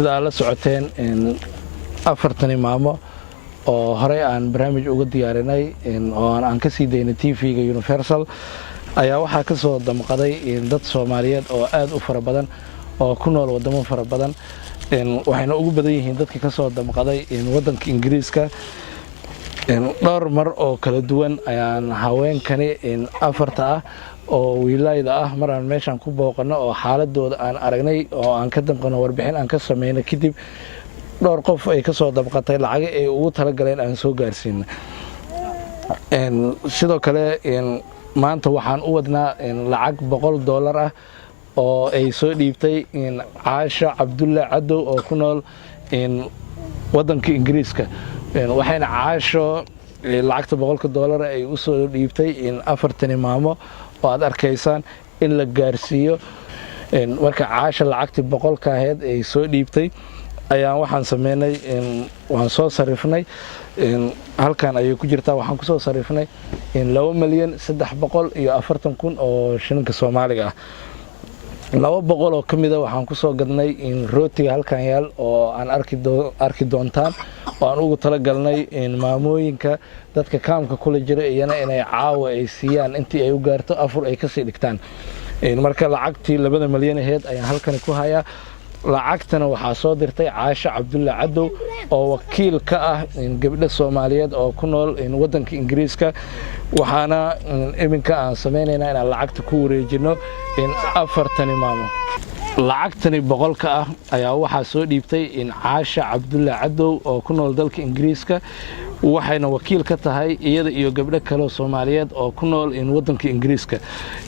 sida aad la socoteen afartani maamo oo horey aan barnaamij uga diyaarinay oo aan ka sii daynay TV-ga Universal ayaa waxaa ka soo damqaday dad Soomaaliyeed oo aad u fara badan oo ku nool wadamo fara badan waxayna ugu badan yihiin dadka ka soo damqaday wadanka Ingiriiska dhowr mar oo kala duwan ayaan haweenkani afarta ah oo wiilayda ah maraan meeshan ku booqano oo xaaladooda aan aragnay oo aan ka damqano warbixin aan ka sameeyay kadib dhowr qof ay ka soo dabqatay lacag ay ugu tala galeen aan soo gaarsiin sidoo kale maanta waxaan u wadnaa lacag $100 ah oo ay soo dhiibtay Caasha Cabdulle Cadow oo ku nool wadanka Ingiriiska waxayna Caasho lacagta $100 ay u soo dhiibtay afartani maamo oo aad arkaysaan in la gaarsiiyo marka Caasha lacagtii 100 ahayd ay soo dhiibtay ayaan waxaan sameynay waan soo sarifnay halkan ayay ku jirtaa waxaan ku soo sarifnay 2,340,000 oo shilinka Soomaaliga ah 200 oo kamid ah waxaan ku soo gadnay rootiga halkan yaal oo aan arki doontaan oo aan ugu tala galnay maamooyinka dadka kaamka kula jira iyana inay caawa ay siiyaan intii ay u gaarto afur ay ka sii dhigtaan marka lacagtii 2 milyan ahayd ayaan halkan ku hayaa lacagtana waxaa soo dirtay Caasha Cabdulle Cadow oo wakiil ka ah gabdho Soomaaliyeed oo ku nool wadanka Ingiriiska waxaana iminka aan sameeynaa inaan lacagta ku wareejino afartani maamo lacagtani 100 ah ayaa waxaa soo dhiibtay Caasha Cabdulle Cadow oo ku nool dalka Ingiriiska waxayna wakiil ka tahay iyada iyo gabdho kale oo Soomaaliyeed oo ku nool wadanka Ingiriiska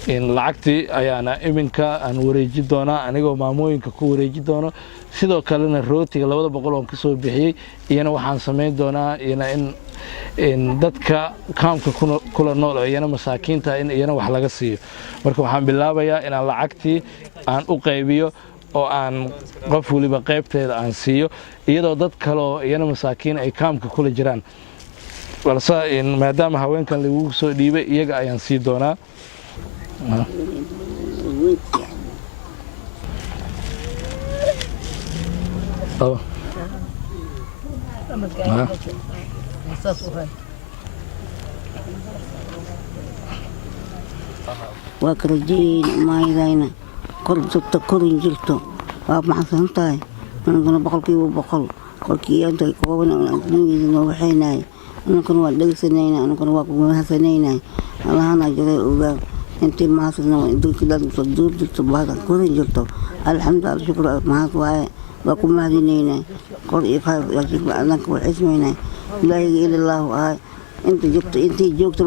lacagtii ayaana iminka aan wareeji doonaa anigoo maamooyinka ku wareeji doono sidoo kalena rootiga 200 oo ka soo bixiyay iyana waxaan sameyn doonaa in dadka kaamka kula nool iyana masaakiinta iyana wax laga siiyo marka waxaan bilaabayaa inaan lacagtii aan u qaybiyo oo aan qof waliba qaybteeda aan siiyo iyadoo dad kale oo iyana masaakiin ay kaamka kula jiraan balse maadaama haweenkan lagu soo dhiibay iyaga ayaan sii doonaa وكرجين ما يدينا قرضت كورين جلتو وما حسنتاي أنا بقول كيو بقول كي أنت كونا نيجي نوحيناي أنا كنا ودق سنينا أنا كنا وقوم سنينا الله أنا جري ولا أنت ما حسنا دوك كذا تصدور تصبح كورين جلتو الحمد لله شكر ما هو وقوم هذينينا قل إخاف يجيب أنك وحسمينا لا إله إلا الله أنت جبت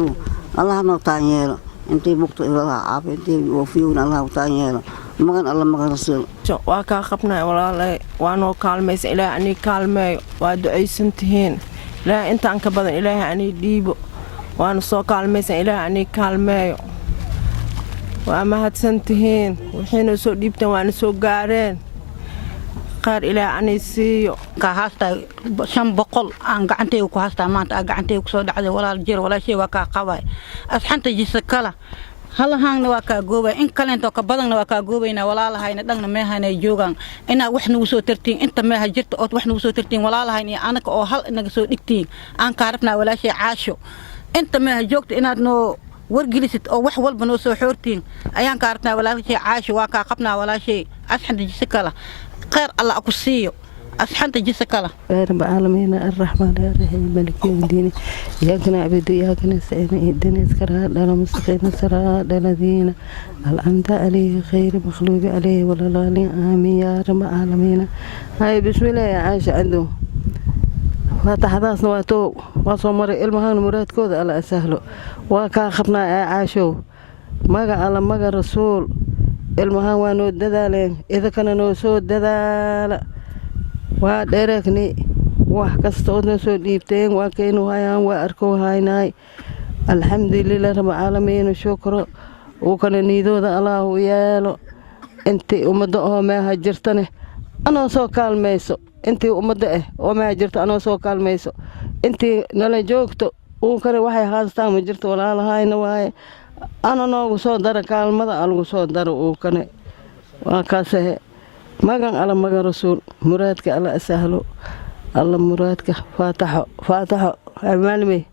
الله نطانيره أنت بقت الله عاب أنت وفيون الله تعالى مغن الله مغن رسول وكا خبنا والله وأنا كالميس إلى أني كالمي وأدعي سنتين لا أنت عنك بدن إلى أني ديب وأنا صو كالميس إلى أني كالمي وأما هاد سنتين وحين سو ديبتن وأنا سو قارين قار إلى أني سيو كهاستا شن بقول أن قعنتي وكهاستا ما أنت قعنتي وكسود على ولا الجير ولا شيء وكا قوي أصحنت جسكلا هلا هان وكا جوبا إن كلنت وكبدنا وكا جوبينا ولا الله هاي ندعنا ما هاي نيجوعان إن وحنا وسو ترتين أنت ما هجرت أو وحنا وسو ترتين ولا الله هاي أنا كأو هل إنك سو دكتين أن كارفنا ولا شيء عاشو أنت ما هجوكت إن إنه ورجلست أو وحول بنوسو حورتين أيان كارفنا ولا شيء عاشو وكا قبنا ولا شيء أصحنت جسكلا خير الله أقصيه أصحنت جسكلا رب العالمين الرحمن الرحيم مالك يوم الدين إياك نعبد وإياك نستعين اهدنا الصراط المستقيم صراط الذين أنعمت عليهم غير المغضوب عليهم ولا الضالين آمين يا رب العالمين هاي بسم الله يا عائشة عنده فتحدثنا واتو وصمر المهان مراد كود على أسهله وكا خبنا عاشو ماجا على ماجا رسول المهان وانو ددالين إذا كان نوسو ددال ودركني وحكستودنا سو ديبتين وكينو هايان وأركو هايناي الحمد لله رب العالمين وشكر وكان نيدو ذا الله ويالو انتي أمدقها ما هجرتني أنا سو كالميسو انتي أمدقه وما هجرت أنا سو كالميسو انتي نلا جوكتو وكان وحي خاصة مجرت ولا هاي نواي أنا نوغو سو دار كالمدا ألغو سو دار وكان وكاسه magan alla magan rasuul muraadka alla asahlo alla muraadka faataxo amaalme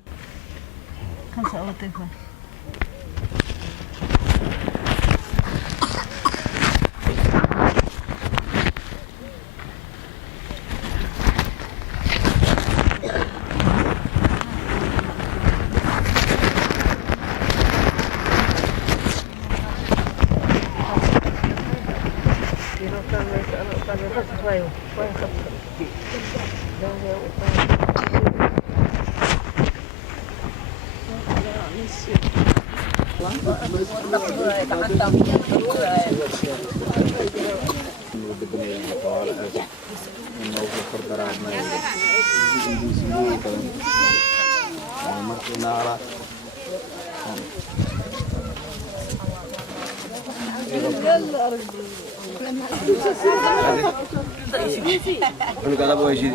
Kalau kata boleh sih.